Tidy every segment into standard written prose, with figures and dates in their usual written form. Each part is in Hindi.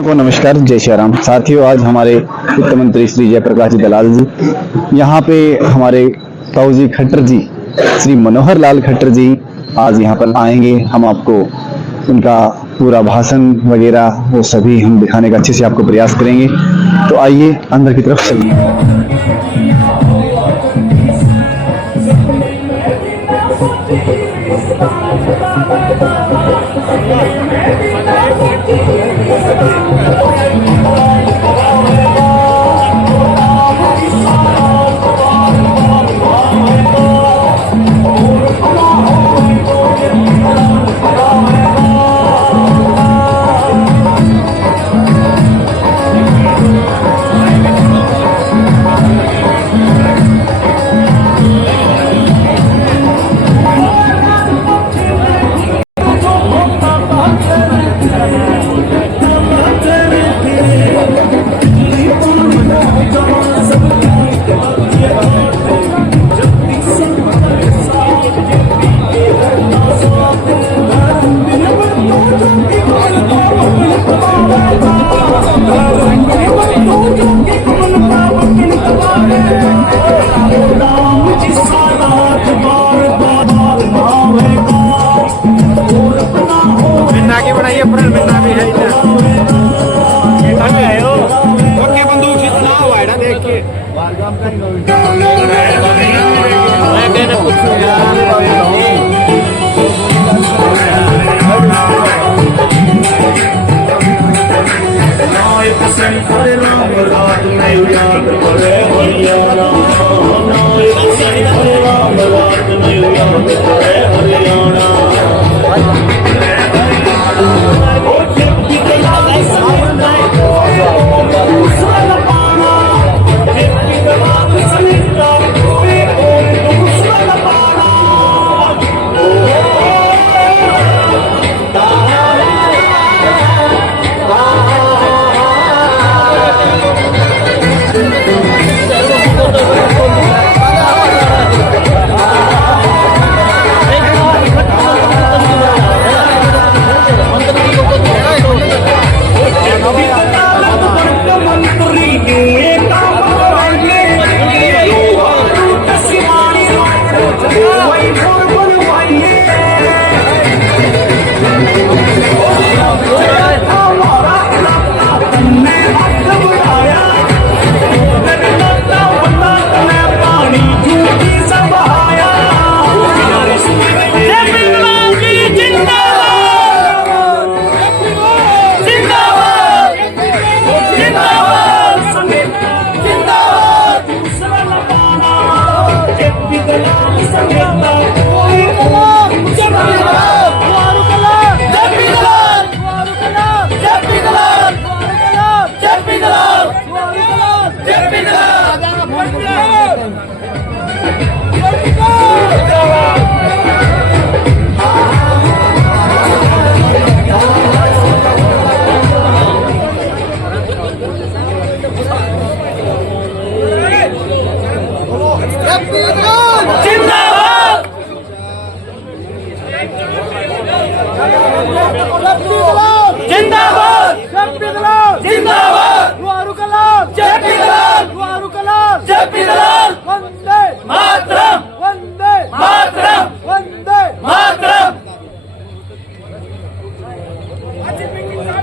को नमस्कार, जय श्री राम। साथियों, आज हमारे वित्त मंत्री श्री जयप्रकाश जी दलाल जी यहाँ पे हमारे ताऊजी खट्टर जी, श्री मनोहर लाल खट्टर जी आज यहाँ पर आएंगे। हम आपको उनका पूरा भाषण वगैरह वो सभी हम दिखाने का अच्छे से आपको प्रयास करेंगे। तो आइए अंदर की तरफ चलिए।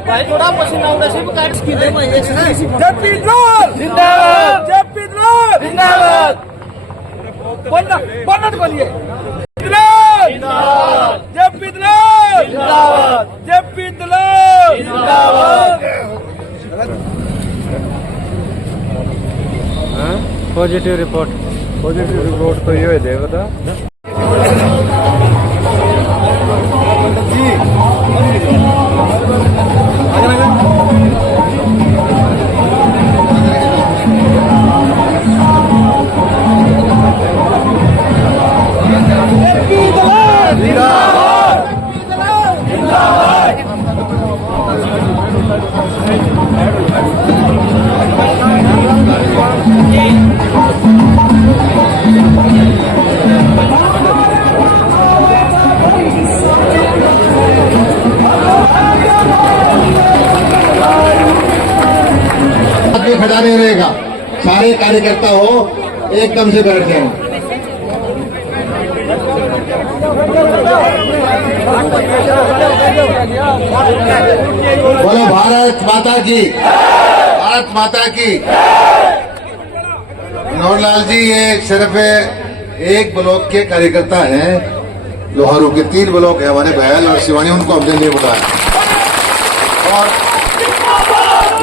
भाई थोड़ा पसीना उड़ा से काट की दे भाई एक से जेपी दलाल जिंदाबाद, जेपी दलाल जिंदाबाद। बोलना तो बोलिए जिंदाबाद, जेपी दलाल जिंदाबाद, जेपी दलाल जिंदाबाद। पॉजिटिव रिपोर्ट तो ये दे बता खड़ा नहीं रहेगा। सारे कार्यकर्ता हो एकदम से बैठ जाएंगे। बोलो भारत माता की, भारत माता की। मनोहर लाल जी ये सिर्फ एक ब्लॉक के कार्यकर्ता हैं। लोहारू के 3 ब्लॉक है हमारे बहल और शिवानी, उनको हमने नहीं बुलाया और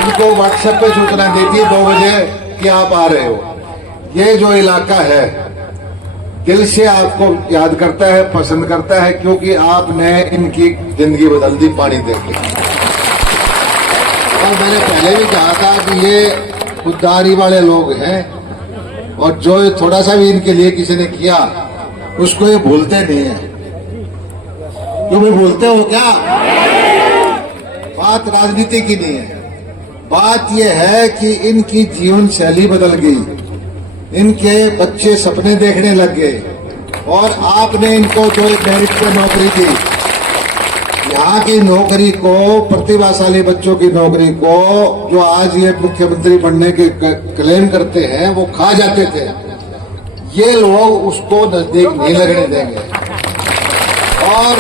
इनको व्हाट्सएप पे सूचना देती है 2 बजे कि आप आ रहे हो। ये जो इलाका है दिल से आपको याद करता है, पसंद करता है, क्योंकि आपने इनकी जिंदगी बदल दी पानी देके। और मैंने पहले भी कहा था कि ये खुददारी वाले लोग हैं और जो थोड़ा सा भी इनके लिए किसी ने किया उसको ये भूलते नहीं है। तुम भूलते हो क्या? बात राजनीति की नहीं है, बात यह है कि इनकी जीवन शैली बदल गई, इनके बच्चे सपने देखने लग गए और आपने इनको जो एक मेरिट पे नौकरी दी, यहाँ की नौकरी को, प्रतिभाशाली बच्चों की नौकरी को जो आज ये मुख्यमंत्री बनने के क्लेम करते हैं वो खा जाते थे, ये लोग उसको नजदीक नहीं लगने देंगे। और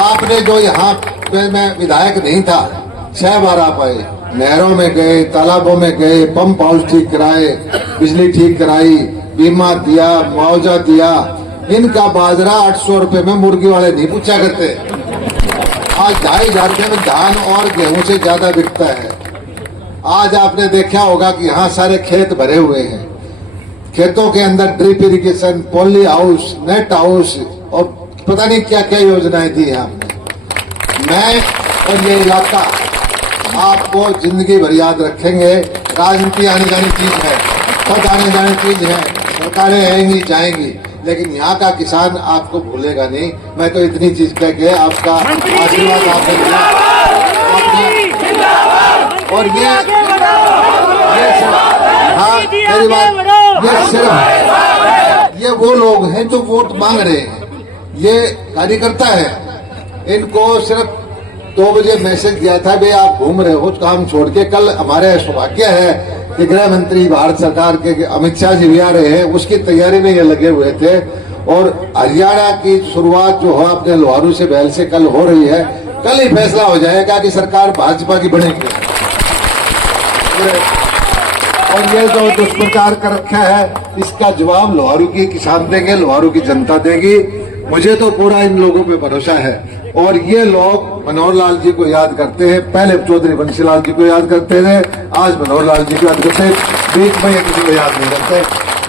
आपने जो यहाँ पे, मैं विधायक नहीं था, 6 बार आप आए, नहरों में गए, तालाबों में गए, पंप हाउस ठीक कराए, बिजली ठीक कराई, बीमा दिया, मुआवजा दिया। इनका बाजरा 800 रुपए में मुर्गी वाले नहीं पूछा करते, आज 2,500 रुपए में धान और गेहूं से ज्यादा बिकता है। आज आपने देखा होगा कि यहाँ सारे खेत भरे हुए हैं, खेतों के अंदर drip irrigation, poly house, net house और पता नहीं क्या क्या योजनाएं दी है आपने। मैं और ये इलाका आपको जिंदगी भर याद रखेंगे। राजनीति आने जाने चीज है, खुद आने जाने चीज है, सरकारें आएंगी जाएंगी, लेकिन यहाँ का किसान आपको भूलेगा नहीं। मैं तो इतनी चीज कह के आपका आशीर्वाद आपने दिया और ये हाँ मेरी बात, ये सिर्फ ये वो लोग हैं जो वोट मांग रहे हैं, ये कार्यकर्ता है। इनको सिर्फ 2 बजे मैसेज दिया था, भाई आप घूम रहे हो काम छोड़ के। कल हमारे सौभाग्य है कि गृह मंत्री भारत सरकार के अमित शाह जी भी आ रहे हैं, उसकी तैयारी में ये लगे हुए थे। और हरियाणा की शुरुआत जो है अपने लोहारू से बहल से कल हो रही है, कल ही फैसला हो जाएगा कि सरकार भाजपा की बनेगी। और ये जो दुष्प्रचार कर रखा है इसका जवाब लोहारू की किसान देंगे, लोहारू की जनता देगी। मुझे तो पूरा इन लोगों पे भरोसा है। और ये लोग मनोहर लाल जी को याद करते हैं, पहले चौधरी बंशीलाल जी को याद करते थे, आज मनोहर लाल जी को याद करते हैं, बीच में ये किसी को याद नहीं करते।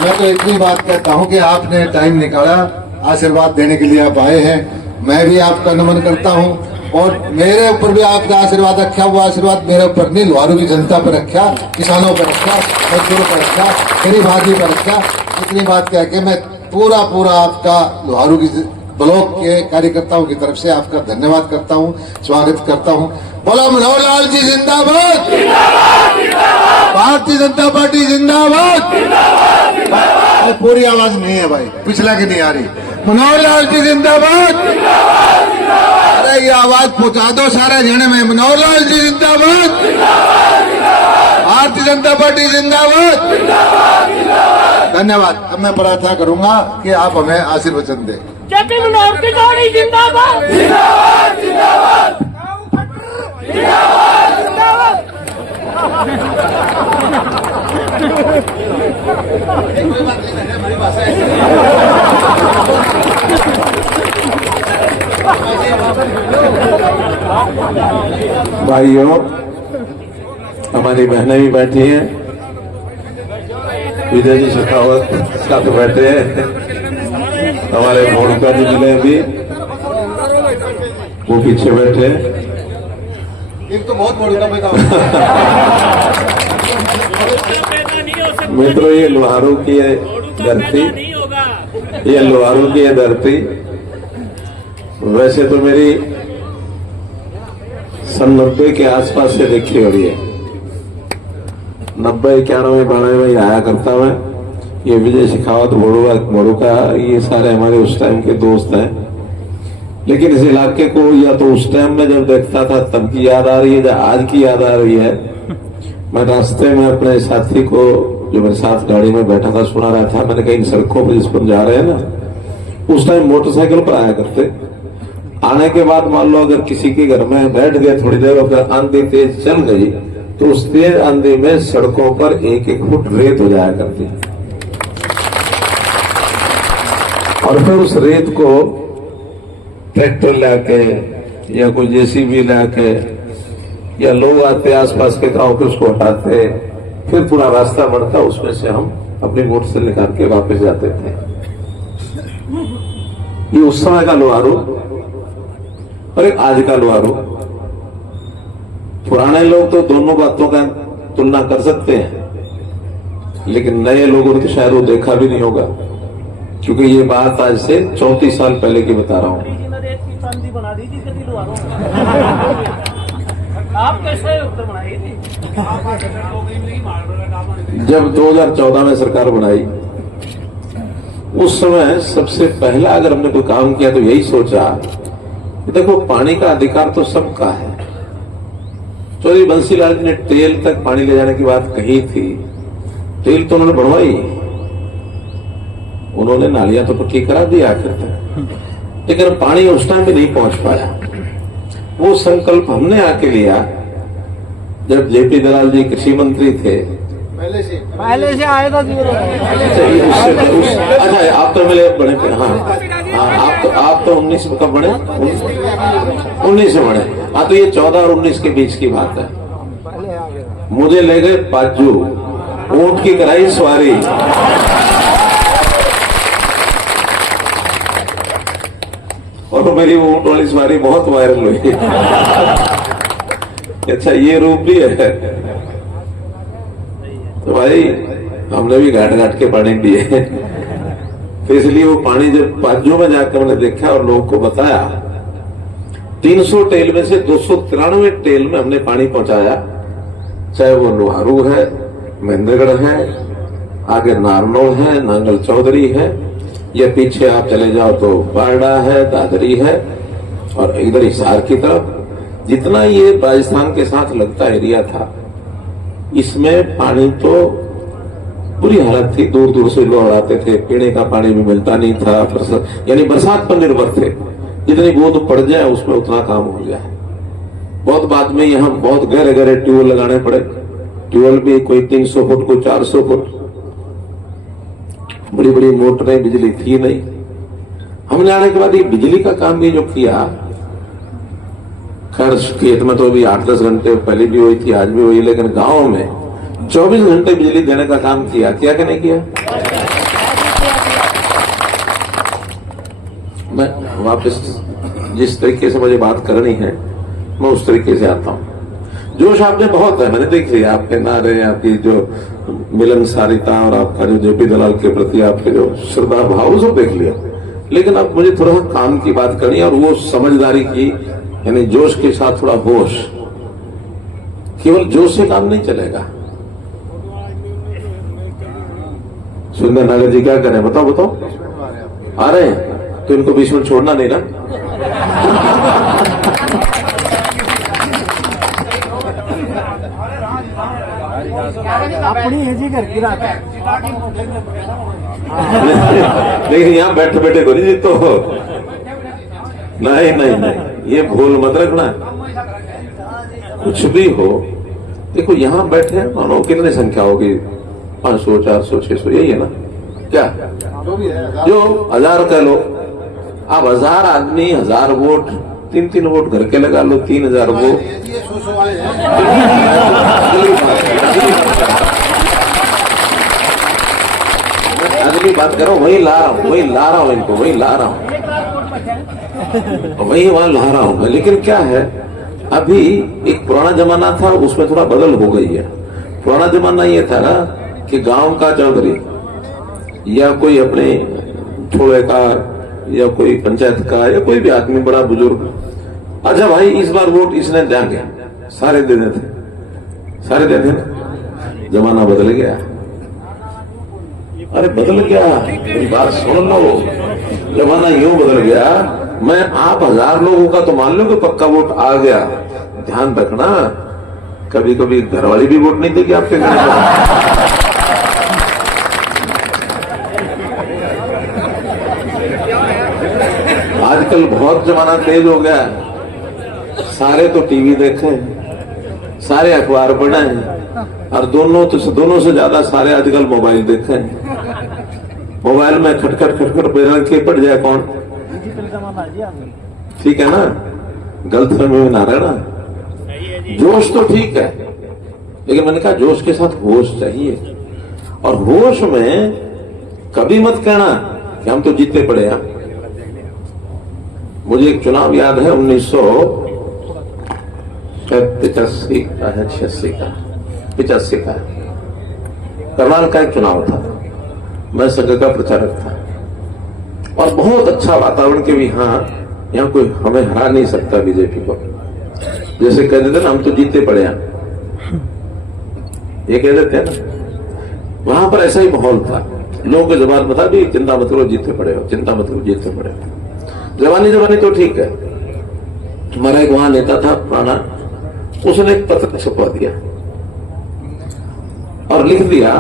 मैं तो इतनी बात कहता हूँ कि आपने टाइम निकाला, आशीर्वाद देने के लिए आप आए हैं, मैं भी आपका नमन करता हूँ। और मेरे ऊपर भी आपका आशीर्वाद रखा, वो आशीर्वाद मेरे ऊपर नहीं, लोहारू की जनता पर रखा, किसानों पर रखा, मजदूरों पर रखा, गरीब आदमी पर रखा। इतनी बात कह के मैं पूरा आपका लोहारू की ब्लॉक के कार्यकर्ताओं की तरफ से आपका धन्यवाद करता हूं, स्वागत करता हूं। बोला मनोहर लाल जी जिंदाबाद, भारतीय जनता पार्टी जिंदाबाद। पूरी आवाज नहीं है भाई, पिछला की नहीं आ रही। मनोहर लाल जी जिंदाबाद। अरे ये आवाज पहुंचा दो सारे जने में, मनोहर लाल जी जिंदाबाद, भारतीय जनता पार्टी जिंदाबाद। धन्यवाद। अब मैं प्रार्थना करूंगा कि आप हमें आशीर्वचन दें। जेपी मनोहर की जोड़ी जिंदाबाद, जिंदाबाद, जिंदाबाद, जिंदाबाद, जिंदाबाद। भाइयों, हमारी बहनें भी बैठी हैं, विजय जी शेखावत साथ बैठे हैं, हमारे मोड़का जी मिले भी, वो पीछे बैठे। एक तो बहुत बड़ी मित्रों, ये लोहारू की धरती, ये लोहारू की धरती वैसे तो मेरी 90 के आसपास से देखी हो रही है। 90, 91, 92 में आया करता मैं। ये विजय शेखावत मोड़का, ये सारे हमारे उस टाइम के दोस्त हैं। लेकिन इस इलाके को या तो उस टाइम में जब देखता था तब की याद आ रही है या आज की याद आ रही है। मैं रास्ते में अपने साथी को जो मेरे साथ गाड़ी में बैठा था सुना रहा था। मैंने कहा इन सड़कों पर जिस पर जा रहे हैं ना, उस टाइम मोटरसाइकिल पर आया करते, आने के बाद मान लो अगर किसी के घर में बैठ गए थोड़ी देर और फिर आंधी तेज चल गई तो उस तेज आंधी में सड़कों पर 1-1 फुट रेत हो जाया करती और फिर उस रेत को ट्रैक्टर लाके या कोई जेसीबी लाके या लोग आते आसपास के गांव के उसको हटाते, फिर पूरा रास्ता बनता, उसमें से हम अपनी मोटर से निकाल के वापस जाते थे। ये उस समय का लोहारू और एक आज का लोहारू। पुराने लोग तो दोनों बातों का तुलना कर सकते हैं, लेकिन नए लोगों ने तो शायद वो देखा भी नहीं होगा, क्योंकि ये बात आज से 34 साल पहले की बता रहा हूं। बना दी थी आप कैसे उत्तर बनाई थी? जब 2014 में सरकार बनाई, उस समय सबसे पहला अगर हमने कोई काम किया तो यही सोचा, देखो पानी का अधिकार तो सबका है। चौधरी बंसीलाल जी ने टेल तक पानी ले जाने की बात कही थी, टेल तो उन्होंने बढ़वाई, उन्होंने नालियां तो पक्की करा दी आखिर तक, लेकिन पानी उस टाइम भी नहीं पहुंच पाया। वो संकल्प हमने आके लिया जब जेपी दलाल जी कृषि मंत्री थे। पहले से आए था अच्छा आप तो मिले बड़े, हाँ आप तो 19 कब बने? 19 से बने। हाँ तो ये 14 और 19 के बीच की बात है। मुझे ले गए पाजू, ऊंट की कराई सवारी, और मेरी वो ऊंट वाली सवारी बहुत वायरल हुई। अच्छा ये रूप भी है तो भाई हमने भी घाट घाट के पानी दिए। तो इसलिए वो पानी जब पाजू में जाकर मैंने देखा और लोगों को बताया, 300 टेल में से 293 टेल में हमने पानी पहुंचाया, चाहे वो लोहारू है, महेंद्रगढ़ है, आगे नारनौल है, नांगल चौधरी है, या पीछे आप चले जाओ तो बारडा है, दादरी है, और इधर हिसार की तरफ जितना ये राजस्थान के साथ लगता एरिया था, इसमें पानी तो बुरी हालत थी। दूर दूर से लोग आते थे, पीने का पानी भी मिलता नहीं था, यानी बरसात पर निर्भर थे, जितनी बूंद पड़ जाए उसमें उतना काम हो जाए। बहुत बाद में यहाँ बहुत गहरे गहरे ट्यूबवेल लगाने पड़े, ट्यूबवेल भी कोई 300 फुट कोई 400 फुट, बड़ी बड़ी मोटरें, बिजली थी नहीं। हमने आने के बाद ये बिजली का काम भी जो किया, खैर खेत में तो अभी 8-10 घंटे पहले भी हुई थी, आज भी हुई, लेकिन गांव में 24 घंटे बिजली देने का काम किया कि नहीं किया? मैं वापस जिस तरीके से मुझे बात करनी है मैं उस तरीके से आता हूं। जोश आपने बहुत है, मैंने देख लिया आपके नारे, आपकी जो मिलनसारिता और आपका जो जेपी दलाल के प्रति आपके जो श्रद्धा भाव सब देख लिया, लेकिन अब मुझे थोड़ा काम की बात करनी है, और वो समझदारी की, यानी जोश के साथ थोड़ा होश। केवल जोश से काम नहीं चलेगा। सुंदर नागर जी क्या करें बताओ बताओ? आ रहे हैं तो इनको बीच में छोड़ना नहीं ना। अपनी है घर की रात लेकिन यहाँ बैठे बैठे को नहीं तो नहीं नहीं नहीं, ये भूल मत रखना। कुछ भी हो, देखो यहाँ बैठे मानो कितनी संख्या होगी, 500 400 600 यही है ना, क्या जो 1000 कह लो, अब 1000 आदमी 1000 वोट, 3-3 वोट घर के लगा लो, 3000 वोट। अगली बात करो, वही ला रहा हूँ इनको, वही ला रहा हूँ, वही वहां ला रहा हूं मैं। लेकिन क्या है, अभी एक पुराना जमाना था, उसमें थोड़ा बदल हो गई है। पुराना जमाना ये था ना कि गांव का चौधरी या कोई अपने थोड़े का या कोई पंचायत का या कोई भी आदमी बड़ा बुजुर्ग, अच्छा भाई इस बार वोट इसने देंगे, सारे दे देते, सारे दे देते। जमाना बदल गया, अरे बदल गया, मेरी बात सुन लो, जमाना यूं बदल गया। मैं आप 1000 लोगों का तो मान लो कि पक्का वोट आ गया, ध्यान रखना कभी कभी घरवाली भी वोट नहीं देगी आपके घर में। आजकल बहुत जमाना तेज हो गया है, सारे तो टीवी देखे, सारे अखबार पढ़े हैं, और दोनों से ज्यादा सारे आजकल मोबाइल देखे हैं। मोबाइल में खटखट बेरंग के पड़ जाए कौन, ठीक है ना, गलतफहमी में ना रहना। जोश तो ठीक है, लेकिन मैंने कहा जोश के साथ होश चाहिए, और होश में कभी मत कहना कि हम तो जीते पड़े हैं। मुझे एक चुनाव याद है 1985 का है, 85 का करनाल का एक चुनाव था। मैं संघ का प्रचारक था, और बहुत अच्छा वातावरण के भी, यहाँ कोई हमें हरा नहीं सकता बीजेपी को। जैसे कह देते ना हम तो जीते पड़े हैं, ये कह देते हैं ना, वहां पर ऐसा ही माहौल था। लोगों के जबान बता दी, चिंता मत करो जीते पड़े हो, चिंता मत करो जीते पड़े हो। जवानी तो ठीक है। हमारा एक वहां नेता था पुराना, उसने एक पत्र छपवा दिया और लिख दिया,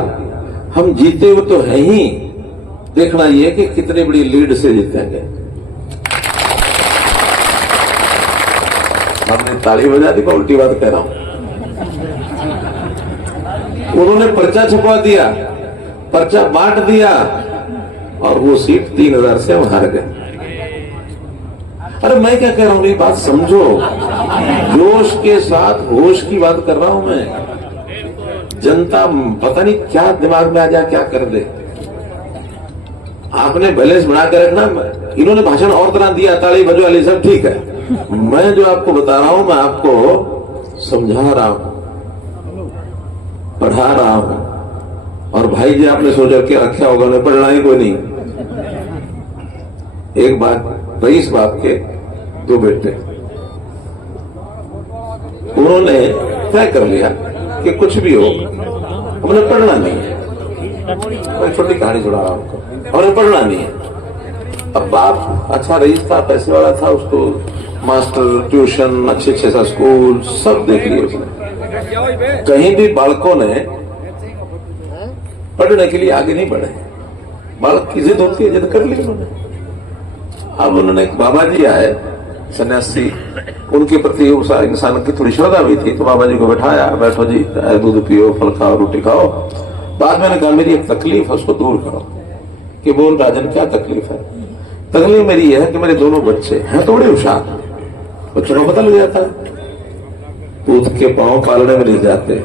हम जीते हुए तो है ही, देखना ये कि कितनी बड़ी लीड से जीतेंगे। हमने ताली बजा दी, मैं उल्टी बात कह रहा हूं। उन्होंने पर्चा छपवा दिया, पर्चा बांट दिया, और वो सीट 3000 से हम हार गए। अरे मैं क्या कह रहा हूं, मेरी बात समझो, जोश के साथ होश की बात कर रहा हूं मैं। जनता पता नहीं क्या दिमाग में आ जाए, क्या कर दे। आपने बैलेंस बना कर रखना। इन्होंने भाषण और तरह दिया, ताली बजवाली सब ठीक है, मैं जो आपको बता रहा हूं, मैं आपको समझा रहा हूं, पढ़ा रहा हूं। और भाई जी आपने सोच के रखा होगा, उन्हें पढ़ना ही कोई नहीं। एक बात, 23 बाप के 2 बेटे, उन्होंने तय कर लिया कि कुछ भी हो उन्हें पढ़ना नहीं है। मैं छोटी कहानी सुना रहा हूं, और उन्हें पढ़ना नहीं है। अब बाप अच्छा रईस था, पैसे वाला था, उसको मास्टर, ट्यूशन, अच्छे सा स्कूल सब देख लिए उसने। कहीं भी बालकों ने पढ़ने के लिए आगे नहीं बढ़े। बालक की जिद होती है, जिद कर ली उन्होंने। अब उन्होंने एक बाबा जी आए सन्यासी, उनके प्रति उस इंसान की थोड़ी श्रद्धा भी थी, तो बाबा जी को बैठाया, बैठो जी, दूध पियो, फल खाओ, रोटी खाओ। बाद में कहा मेरी एक तकलीफ है, उसको दूर करो। कि बोल राजन क्या तकलीफ है? तकलीफ मेरी यह है कि मेरे दोनों बच्चे हैं तो बड़े होशियार, बच्चों को पता लग जाता है, दूध के पांव पालने में ले जाते,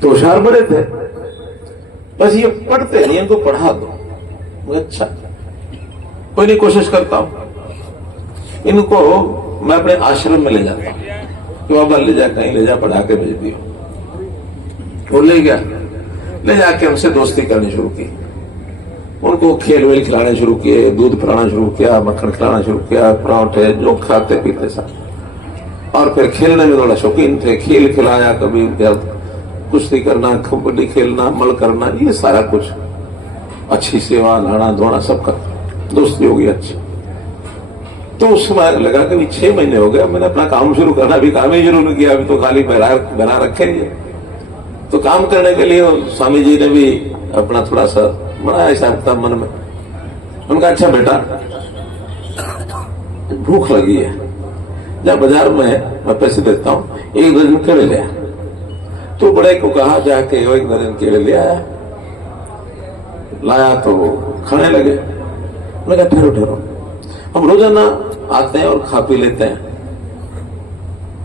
तो होशियार बड़े थे, बस ये पढ़ते नहीं, इनको पढ़ा दो। अच्छा, कोई नहीं, कोशिश करता हूं, इनको मैं अपने आश्रम में ले जाता हूं कि बाबा ले जा, कहीं ले जा, पढ़ा के भेज दियो। वो ले गया, ले जाके हमसे दोस्ती करनी शुरू की, उनको खेल वेल खिलाने शुरू किए, दूध पिलाना शुरू किया, मक्खन खिलाना शुरू किया, पराठे जो खाते पीते सब। और फिर खेलने में थोड़ा शौकीन थे, खेल खिलाया, कभी कुश्ती करना, कबड्डी खेलना, मल करना, ये सारा कुछ, अच्छी सेवा, नहाना धोना सब कर, दोस्ती हो गई अच्छी। तो उस समय लगा कि 6 महीने हो गए, मैंने अपना काम शुरू करना, अभी काम ही शुरू नहीं किया, अभी तो खाली बना रखे हैं। तो काम करने के लिए स्वामी जी ने भी अपना थोड़ा सा बनाया हिसाब था मन में। उनका अच्छा बेटा, भूख लगी है, जब बाजार में मैं पैसे देता हूँ, 1 दर्जन केले ले आया। तो बड़े को कहा जाके 1 दर्जन केले ले आया, लाया तो खाने लगे। मैं कहा ठहरो, हम रोजाना आते हैं और खा पी लेते हैं,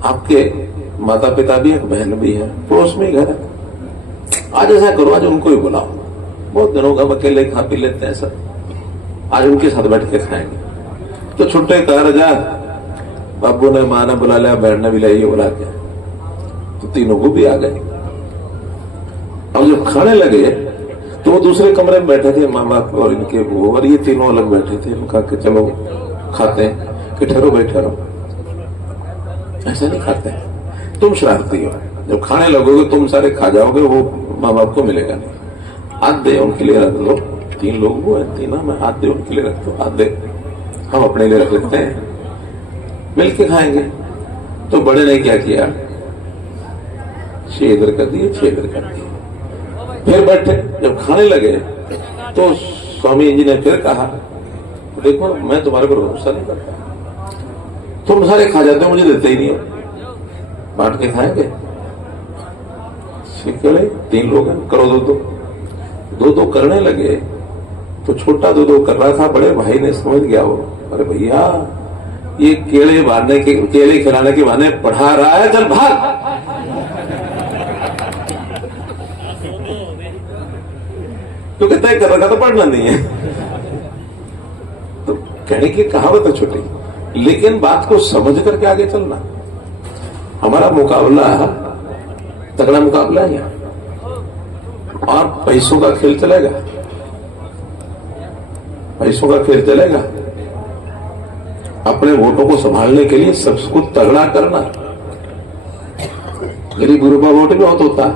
आपके माता पिता भी, एक बहन भी है, पड़ोस में ही घर है, आज ऐसा करो, आज उनको ही बुलाओ, बहुत दिनों का अकेले खा पी लेते हैं सब, आज उनके साथ बैठ के खाएंगे। तो छुट्टे कह जा, बाबू ने, माँ ने बुला लिया, बहन ने भी लाइए बुला के, तो तीनों को भी आ गए। अब जब खाने लगे तो वो दूसरे कमरे में बैठे थे, माँ बाप और इनके वो, और ये तीनों अलग बैठे थे। उनका कि चलो खाते हैं, कि ठहरो भाई ठहरो, ऐसा नहीं खाते हैं, तुम शरारती हो, जब खाने लगोगे तुम सारे खा जाओगे, वो माँ बाप को मिलेगा नहीं। आधे उनके लिए रख लो, 3 लोग वो है, 3 में, आधे उनके लिए रख दो, आधे हम अपने लिए रख लेते हैं, मिलके खाएंगे। तो बड़े ने क्या किया, 6 इधर कर दिए, 6 इधर कर दिए। फिर बैठे, जब खाने लगे तो स्वामी जी ने फिर कहा, देखो मैं तुम्हारे पर भरोसा नहीं करता, तुम सारे खा जाते हो, मुझे देते ही नहीं हो, बांट के खाएंगे। केवल 3 लोग हैं, करो दो दो करने लगे तो छोटा दो कर रहा था, बड़े भाई ने समझ गया वो, अरे भैया ये केले खिलाने के बहाने पढ़ा रहा है, चल भाग। क्योंकि तय कर रखा तो पढ़ना नहीं है। तो कहने की कहावत है छोटी, लेकिन बात को समझ करके आगे चलना। हमारा मुकाबला तगड़ा मुकाबला है और पैसों का खेल चलेगा, पैसों का खेल चलेगा। अपने वोटों को संभालने के लिए सब कुछ तगड़ा करना। गरीब गुरुबा वोट भी बहुत होता है,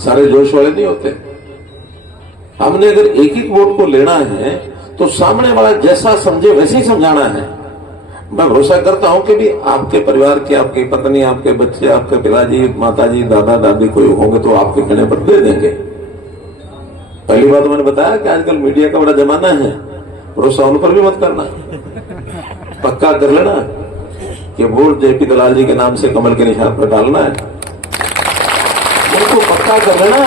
सारे जोश वाले नहीं होते। हमने अगर एक एक वोट को लेना है तो सामने वाला जैसा समझे वैसे ही समझाना है। मैं भरोसा करता हूं कि भी आपके परिवार के, आपकी पत्नी, आपके बच्चे, आपके पिताजी, माताजी, दादा दादी कोई होंगे तो आपके कहने पर दे देंगे। पहली बात तो मैंने बताया कि आजकल मीडिया का बड़ा जमाना है, भरोसा उन पर भी मत करना, पक्का कर लेना कि वोट जेपी दलाल जी के नाम से कमल के निशान पर डालना है, उनको पक्का कर लेना।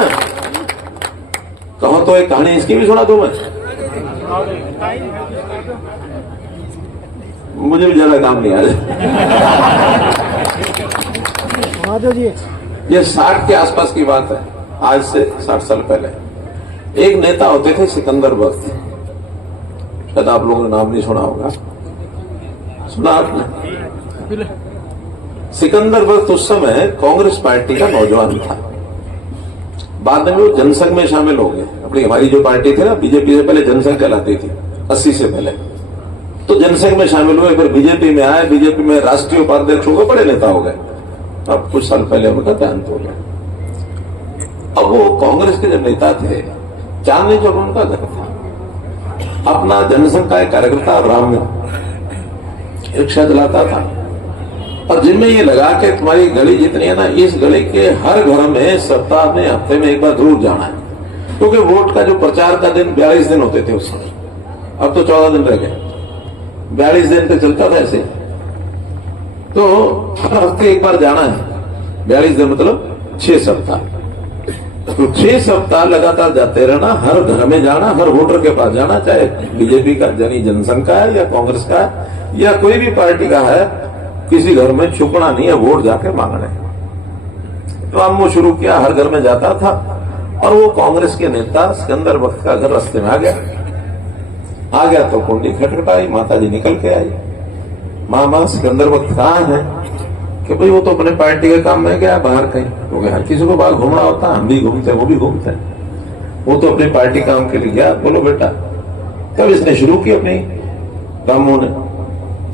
कहो तो एक कहानी इसकी भी सुना दूं मैं, मुझे भी ज्यादा काम नहीं आया। ये 60 के आसपास की बात है, आज से 60 साल पहले। एक नेता होते थे सिकंदर बख्त, शायद आप लोगों ने नाम नहीं सुना होगा, सुना आपने? सिकंदर बख्त उस समय कांग्रेस पार्टी का नौजवान था, बाद में वो जनसंघ में शामिल हो गए। अपनी हमारी जो पार्टी थी ना, बीजेपी से पहले जनसंघ कहलाती थी, 80 से पहले, तो जनसंघ में शामिल हुए, फिर बीजेपी में आए, बीजेपी में राष्ट्रीय उपाध्यक्ष हो गए, बड़े नेता हो गए। अब कुछ साल पहले उनका देहांत हो गया। अब वो कांग्रेस के जब नेता थे, चांदनी चौक उनका घर था, अपना जनसंघ का एक कार्यकर्ता राम रिक्शा चलाता था, और जिनमें ये लगा कि तुम्हारी गली जितनी है ना, इस गली के हर घर में सप्ताह में, हफ्ते में एक बार जरूर जाना है, क्योंकि वोट का जो प्रचार का दिन 42 दिन होते थे उस समय, अब तो 14 दिन रह गए, 42 दिन तक चलता था ऐसे। तो हर हफ्ते एक बार जाना है, 42 दिन मतलब 6 सप्ताह, तो 6 सप्ताह लगातार जाते रहना, हर घर में जाना, हर वोटर के पास जाना, चाहे बीजेपी का जनसंघ का है या कांग्रेस का है या कोई भी पार्टी का है, किसी घर में छुपना नहीं है, वोट जाके मांगने। तो हम वो शुरू किया, हर घर में जाता था, और वो कांग्रेस के नेता सिकंदर बख्त का घर रास्ते में आ गया तो कुंडी खटखटाई, माता जी निकल के आई, माँ सिकंदर बख्त कहाँ है? कि भाई वो तो अपने पार्टी के काम में गया बाहर कहीं, क्योंकि हर किसी को बाहर घूमना होता है, हम भी घूमते हैं, वो भी घूमते हैं, वो तो अपनी पार्टी काम के लिए गया। बोलो बेटा, तब इसने शुरू की अपनी रामू ने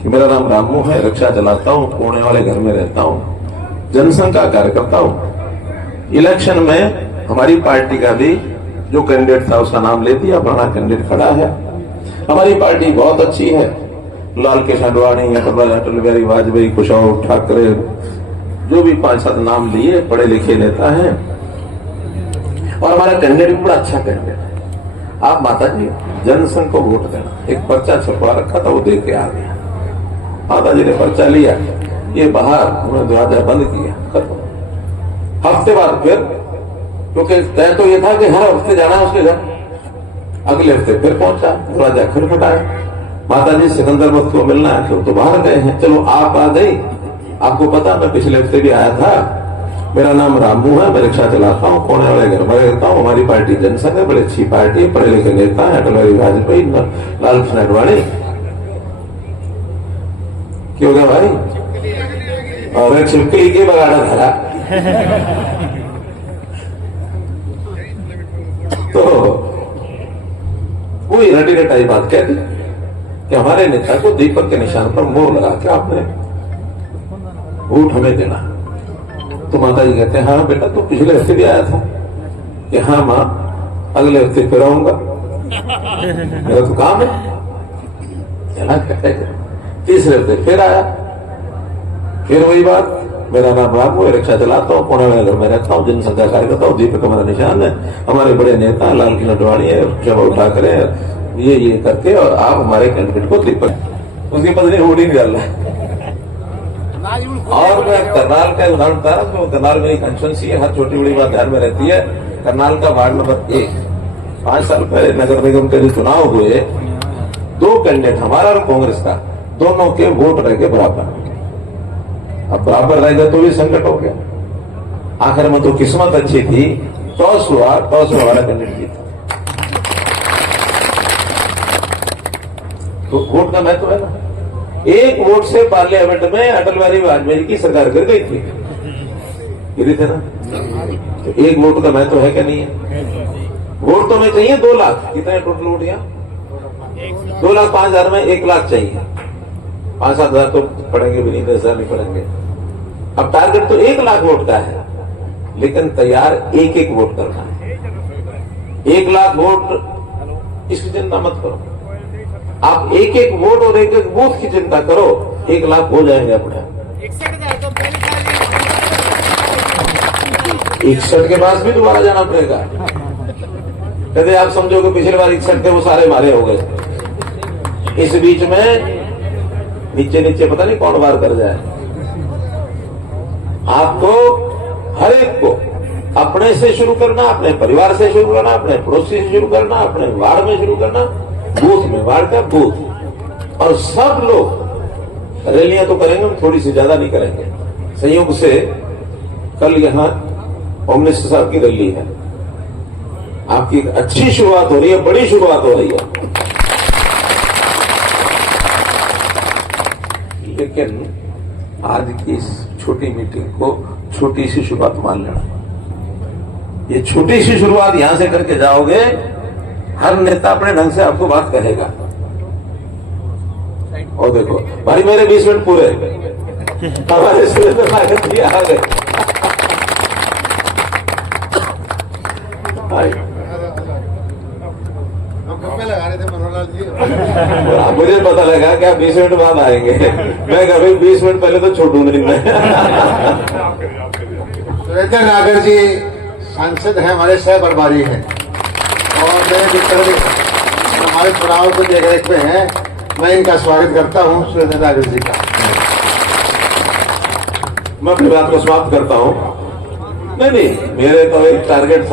कि मेरा नाम रामू है, रिक्शा चलाता हूँ, पुणे वाले घर में रहता हूँ, जनसंघ का कार्यकर्ता हूँ। इलेक्शन में हमारी पार्टी का भी जो कैंडिडेट था उसका नाम ले दिया, बड़ा कैंडिडेट खड़ा है, हमारी पार्टी बहुत अच्छी है, लाल कृष्ण आडवाणी, अटल बिहारी वाजपेयी, कुशवाहा ठाकरे, जो भी 5-7 नाम लिए, पढ़े लिखे नेता हैं, और हमारा कैंडिडेट भी बड़ा अच्छा कैंडिडेट है। आप माता जी जनसंघ को वोट देना। एक पर्चा छपवा रखा था, वो दे के आ गया, माता जी ने पर्चा लिया, ये बाहर उन्होंने दरवाजा बंद किया, खत्म। हफ्ते बाद फिर, क्योंकि तय तो ये था कि हर हफ्ते जाना है उसके घर, अगले हफ्ते फिर पहुंचा, दरवाजा खटखटाया, माता जी सिकंदर बख्त को मिलना है, तो बाहर गए हैं, चलो आप आ गई, आपको पता मैं पिछले हफ्ते भी आया था, मेरा नाम रामू है, मैं रिक्शा चलाता हूँ, पुणे वाले घर में रहता हूँ, हमारी पार्टी जनसंघ है, बड़ी अच्छी पार्टी है, पढ़े लिखे नेता है, अटल बिहारी वाजपेयी, लाल कृष्ण आडवाणी। क्यों गया भाई? और छिपकली के बगाड़ा धरा। तो वो रटी रटाई बात कहती कि हमारे नेता को दीपक के निशान पर मोहर लगा के आपने वोट हमें देना। तो माता जी कहते हैं, हाँ बेटा, तो पिछले हफ्ते भी आया था कि हाँ माँ, अगले हफ्ते फिर आऊंगा, मेरा तो काम है। तीसरे हफ्ते फिर आया, फिर वही बात, मेरा नाम रामू है, रिक्शा चलाता हूँ, पुणे में घर में रहता हूँ, जनसंख्या कार्यकर्ता हूँ, दीपक हमारा निशान है, हमारे बड़े नेता लाल किशन आडवाणी है, शोभा ठाकरे है, ये करके और आप हमारे कैंडिडेट को दीपक, उसकी पत्नी होड़ी नहीं डाल रहा है। और मैं करनाल का उदाहरण था, तो करनाल मेरी कंस्टिट्यूंसी है, हर छोटी बड़ी बात ध्यान में रहती है। करनाल का वार्ड नंबर 1, 5 साल पहले नगर निगम के जो चुनाव हुए, 2 कैंडिडेट हमारा और कांग्रेस का, दोनों के वोट रह गए बराबर। अब बराबर रह गए तो भी संकट हो गया। आखिर में तो किस्मत अच्छी थी, टॉस हुआ, टॉस में हमारा कैंडिडेट जीता। तो वोट का महत्व है ना। 1 वोट से पार्लियामेंट में अटल बिहारी वाजपेयी की सरकार गिर गई थी, गिरी थे ना। तो 1 वोट का महत्व है क्या नहीं है? वोट तो हमें चाहिए 2 लाख। कितने टोटल वोट यहाँ? 2,05,000 में 1 लाख चाहिए। 5-7 हजार तो पड़ेंगे भी नहीं, 10 हजार नहीं पड़ेंगे। अब टारगेट तो 1 लाख वोट का है, लेकिन तैयार 1-1 वोट करना है। 1 लाख वोट इसकी चिंता मत करो, आप 1-1 वोट और 1-1 बूथ की चिंता करो, 1 लाख हो जाएंगे अपने। 61 के पास भी दोबारा जाना पड़ेगा। कहते आप समझो कि पिछली बार 61 थे, वो सारे मारे हो गए। इस बीच में नीचे नीचे पता नहीं कौन वार कर जाए। आपको हर एक को अपने से शुरू करना, अपने परिवार से शुरू करना, अपने पड़ोसी से शुरू करना, अपने वार्ड में शुरू करना, बूथ में, वार्ड का बूथ। और सब लोग रैलियां तो करेंगे, हम थोड़ी सी ज्यादा नहीं करेंगे। संयोग से कल यहाँ होम मिनिस्टर साहब की रैली है, आपकी एक अच्छी शुरुआत हो रही है, बड़ी शुरुआत हो रही है। लेकिन आज की इस छोटी मीटिंग को छोटी सी शुरुआत मान लेना। ये छोटी सी शुरुआत यहां से करके जाओगे, हर नेता अपने ढंग से आपको बात कहेगा। और देखो भाई, मेरे 20 मिनट पूरे, हमारे सुरेंद्र नागर जी आ गए। मुझे पता लगा कि आप 20 मिनट बाद आएंगे। मैं कभी 20 मिनट पहले तो छोड़ू नहीं मैं। सुरेंद्र नागर जी सांसद हैं, हमारे सह प्रभारी हैं, और मेरे मित्र भी हमारे चुनाव को देखरेख पे हैं। मैं इनका स्वागत करता हूं, सुरेंद्र नागर जी का। मैं अपनी बात को समाप्त करता हूं। नहीं, मेरे तो एक टारगेट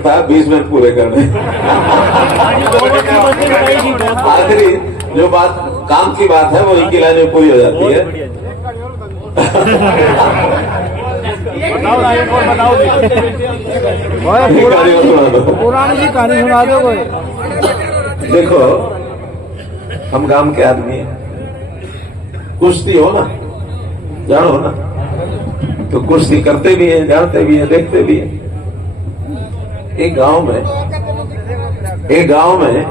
था 20 मिनट पूरे करने। आखिरी जो बात काम की बात है, वो इनकी लाइन में पूरी हो जाती है। पुरानी सी कहानी सुना दो कोई। देखो, हम गांव के आदमी हैं, कुश्ती हो ना, जानो ना, तो कुश्ती करते भी हैं, जानते भी हैं, देखते भी हैं। एक गांव में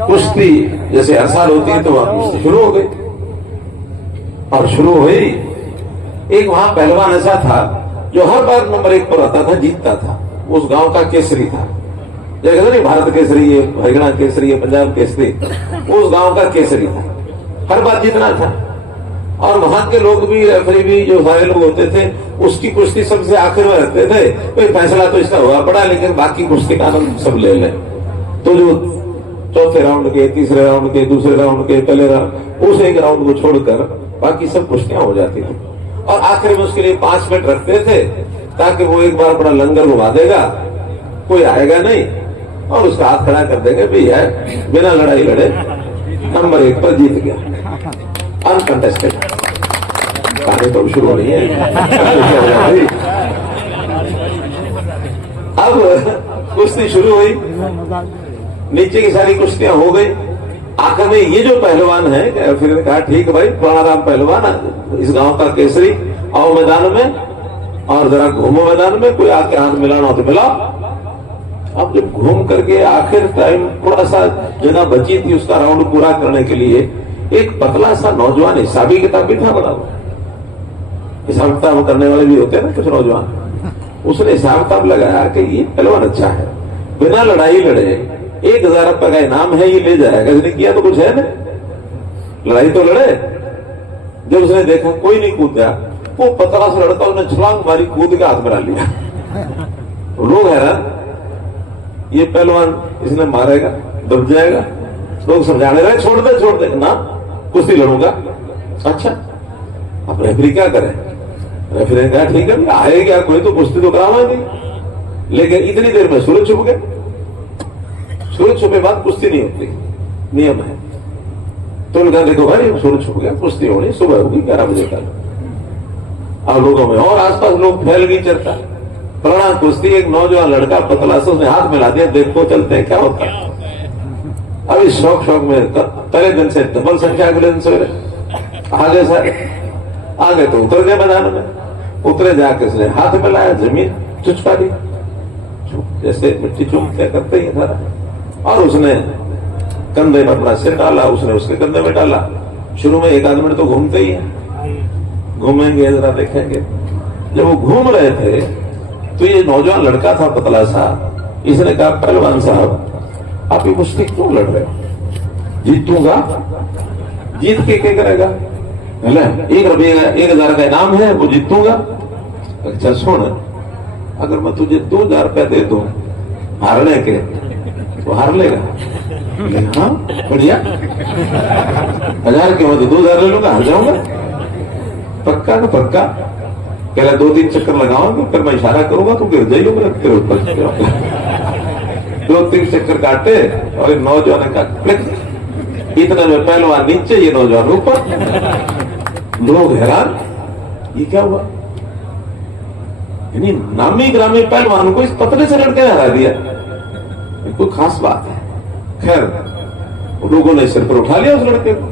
कुश्ती जैसे हर साल होती है, तो वहां कुश्ती शुरू हो गई। और शुरू हुई, एक वहां पहलवान ऐसा था जो हर बार नंबर 1 पर आता था, जीतता था। उस गांव का केसरी था, जैसे नहीं भारत केसरी है, हरियाणा केसरी है, पंजाब केसरी, उस गांव का केसरी था, हर बार जीतना था। और वहां के लोग भी, रेफरी भी, जो सारे लोग होते थे, उसकी कुश्ती सबसे आखिर में रहते थे। कोई फैसला तो इसका हुआ पड़ा, लेकिन बाकी कुश्ती का आनंद सब ले लें। तो जो चौथे राउंड के, तीसरे राउंड के, दूसरे राउंड के, पहले राउंड, उस एक राउंड को छोड़कर बाकी सब कुश्तियां हो जाती थी। और आखिर में उसके लिए 5 मिनट रखते थे, ताकि वो एक बार बड़ा लंगर घुमा देगा, कोई आएगा नहीं, और उसका हाथ खड़ा कर देंगे, भैया बिना लड़ाई लड़े नंबर 1 पर जीत गया, अनकंटेस्टेड। कहानी तो शुरू हो रही है। अब कुश्ती शुरू हुई, नीचे की सारी कुश्तियां हो गई। आखिर में ये जो पहलवान है, फिर कहा ठीक भाई, पुराराम पहलवान, इस गांव का केसरी, आओ मैदान में और जरा घूमो मैदान में, कोई आके हाथ मिलाना हो तो मिलाओ। अब जब घूम करके आखिर टाइम थोड़ा सा जगह बची थी उसका राउंड पूरा करने के लिए, एक पतला सा नौजवान हिसाबी किताब भी था बड़ा, हिसाब किताब करने वाले भी होते हैं ना कुछ नौजवान, उसने हिसाब किताब लगाया कि ये पहलवान अच्छा है, बिना लड़ाई लड़े 1,000 रुपए का इनाम है, ये ले जाएगा। इसने किया तो कुछ है ना, लड़ाई तो लड़े, जब उसने देखा कोई नहीं कूदा, वो पतला सा लड़का उसने छलांग मारी, कूद के हाथ बना लिया। लोग हैरान, ये पहलवान इसने मारेगा, दब जाएगा। लोग समझाने लगे छोड़ दे ना, कुश्ती लड़ूंगा। अच्छा, अब रेफरी क्या करे? रेफरी ने कहा ठीक है, आए क्या कोई तो कुश्ती तो कराना नहीं। लेकिन इतनी देर में सूरज छुप गए। सूरज छुपे बाद कुश्ती नहीं होती, नियम है। तो उन्होंने देखो भाई सूरज छुप गया, कुश्ती होनी सुबह होगी 11 बजे कल। अब लोगों में और आसपास लोग फैल गई चर्चा, प्रणा कुश्ती। एक नौजवान लड़का पतला से उसने हाथ मिला दिया, देखो चलते हैं क्या होता है। अभी शौक में पहले दिन से डबल संख्या, अगले दिन सवेरे आगे सारे आगे तो उतर गए मैदान में। उतरे जाके उसने हाथ मिलाया, जमीन चुचका दी, जैसे मिट्टी चूमते करते ही सारा। और उसने कंधे में अपना सिर डाला, उसने उसके कंधे में डाला। शुरू में 1 आध मिनट तो घूमते ही हैं, घूमेंगे जरा देखेंगे। जब वो घूम रहे थे तो ये नौजवान लड़का था पतला सा, इसने कहा पहलवान साहब आप ये कुश्ती क्यों लड़ रहे हो? जीतूंगा, जीत के क्या करेगा? 1,000 का इनाम है, वो जीतूंगा। अच्छा सुन, अगर मैं तुझे 2,000 रुपया दे दूं हारने के, तो हार लेगा? हाँ बढ़िया, 1,000 के मैं 2,000 ले लूंगा, हार जाऊंगा। पक्का ना पक्का? पहले 2-3 चक्कर लगाऊंगा, फिर मैं इशारा करूंगा तो गिर जाइए, तेरे ऊपर 2-3 चक्कर काटे और नौजवान का क्लिक। इतने में पहलवान नीचे, ये नौजवान ऊपर। लोग हैरान, ये क्या हुआ? यानी नामी ग्रामी पहलवान को इस पतले से लड़के ने हरा दिया, कोई खास बात है। खैर लोगों ने सिर पर उठा लिया उस लड़के को,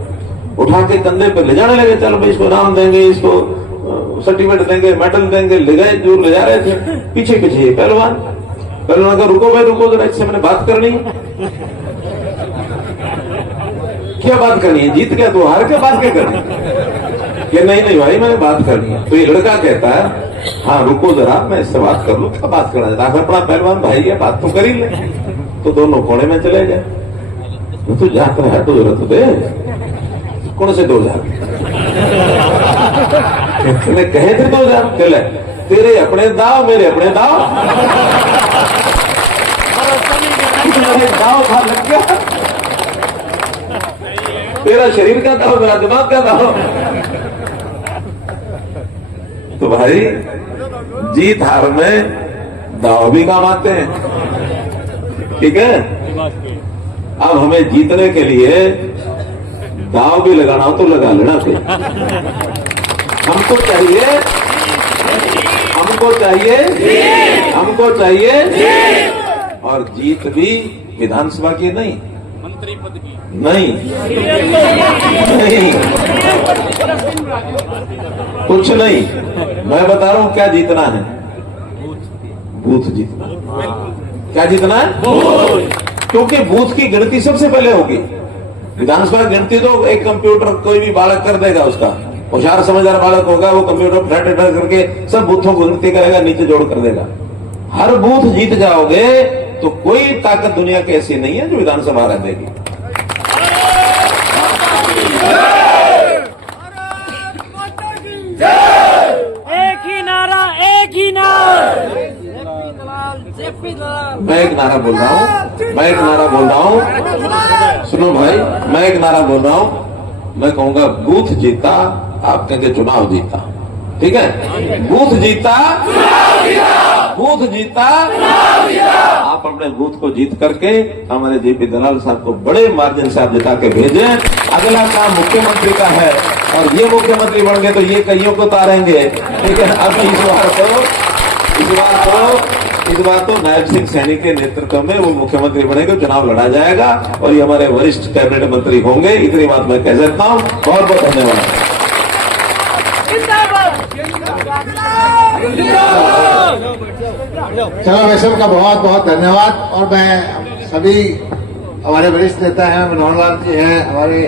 उठा के कंधे पर ले जाने लगे। चलो भाई इसको नाम देंगे, इसको सर्टिफिकेट देंगे, मेडल देंगे। ले गए, जो ले जा रहे थे पीछे पीछे पहलवान का रुको भाई रुको जरा, इससे मैंने बात करनी है। क्या बात करनी है? जीत गया तो हार के बात क्या करनी? कि नहीं भाई मैंने बात करनी है। तो ये लड़का कहता है हाँ रुको जरा, मैं इससे बात कर लूं। क्या बात करना है? अपना पहलवान भाई है, बात तो कर ही ले। तो दोनों कोने में चले गए। तो जाकर है तो जरा तो दे, कौन से 2,000 कहे थे 2,000? चले तेरे अपने दाव, मेरे अपने दाव। दाव था लग गया, तेरा शरीर का दाव, मेरा दिमाग का दाव। तो भाई जीत हार में दाव भी काम आते हैं, ठीक है। अब हमें जीतने के लिए दाव भी लगाना हो तो लगा लेना फिर। हमको चाहिए और जीत भी विधानसभा की नहीं, मंत्री पद की नहीं कुछ नहीं। मैं बता रहा हूं क्या जीतना है, बूथ जीतना। क्या जीतना है? क्योंकि बूथ की गिनती सबसे पहले होगी। विधानसभा गिनती तो एक कंप्यूटर कोई भी बालक कर देगा, उसका होशियार समझदार बालक होगा, वो कंप्यूटर फ्लैट करके सब बूथों को गिनती करेगा, नीचे जोड़ कर देगा। हर बूथ जीत जाओगे तो कोई ताकत दुनिया की ऐसी नहीं है जो विधानसभा रह देगी। एक ही नारा, एक ही नारा। जेपी दलाल। मैं एक नारा बोल रहा हूं, सुनो भाई, मैं एक नारा बोल रहा हूं। मैं कहूंगा बूथ जीता, आप कहेंगे चुनाव जीता, ठीक है। बूथ जीता, बूथ जीता। आप अपने बूथ को जीत करके हमारे जेपी दलाल साहब को बड़े मार्जिन से आप जिता के भेजें। अगला काम मुख्यमंत्री का है, और ये मुख्यमंत्री बन गए तो ये कईयों को उतारेंगे, ठीक है। अब इस बार तो नायब सिंह सैनी के नेतृत्व में वो मुख्यमंत्री बनेंगे, चुनाव लड़ा जाएगा और ये हमारे वरिष्ठ कैबिनेट मंत्री होंगे। इतनी बात मैं कह सकता हूँ। बहुत बहुत धन्यवाद। चलो भाई सबका बहुत बहुत धन्यवाद। और मैं सभी हमारे वरिष्ठ नेता हैं, मनोहर लाल जी हैं, हमारे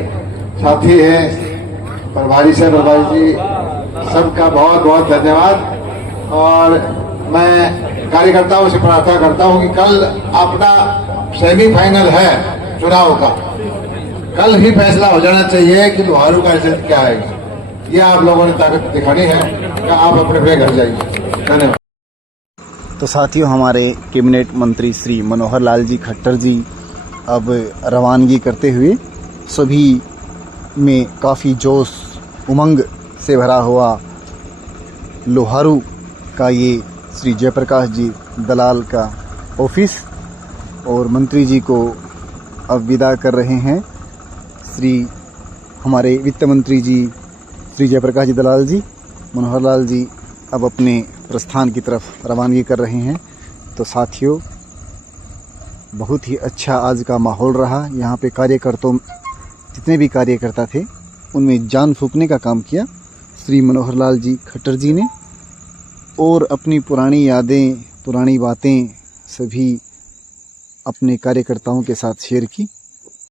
साथी हैं प्रभारी से प्रभारी जी, सबका बहुत बहुत धन्यवाद। और मैं कार्यकर्ताओं से प्रार्थना करता हूं कि कल अपना सेमीफाइनल है चुनाव का, कल ही फैसला हो जाना चाहिए कि लोहारू का रिजल्ट क्या आएगा। ये आप लोगों ने ताकत दिखानी है कि आप अपने अपने घर जाइए। धन्यवाद। तो साथियों, हमारे कैबिनेट मंत्री श्री मनोहर लाल जी खट्टर जी अब रवानगी करते हुए सभी में काफ़ी जोश उमंग से भरा हुआ लोहारू का ये श्री जयप्रकाश जी दलाल का ऑफिस और मंत्री जी को अब विदा कर रहे हैं श्री हमारे वित्त मंत्री जी श्री जयप्रकाश जी दलाल जी। मनोहर लाल जी अब अपने प्रस्थान की तरफ रवानगी कर रहे हैं। तो साथियों, बहुत ही अच्छा आज का माहौल रहा। यहाँ पे कार्यकर्ताओं जितने भी कार्यकर्ता थे उनमें जान फूंकने का काम किया श्री मनोहर लाल जी खट्टर जी ने, और अपनी पुरानी यादें पुरानी बातें सभी अपने कार्यकर्ताओं के साथ शेयर की।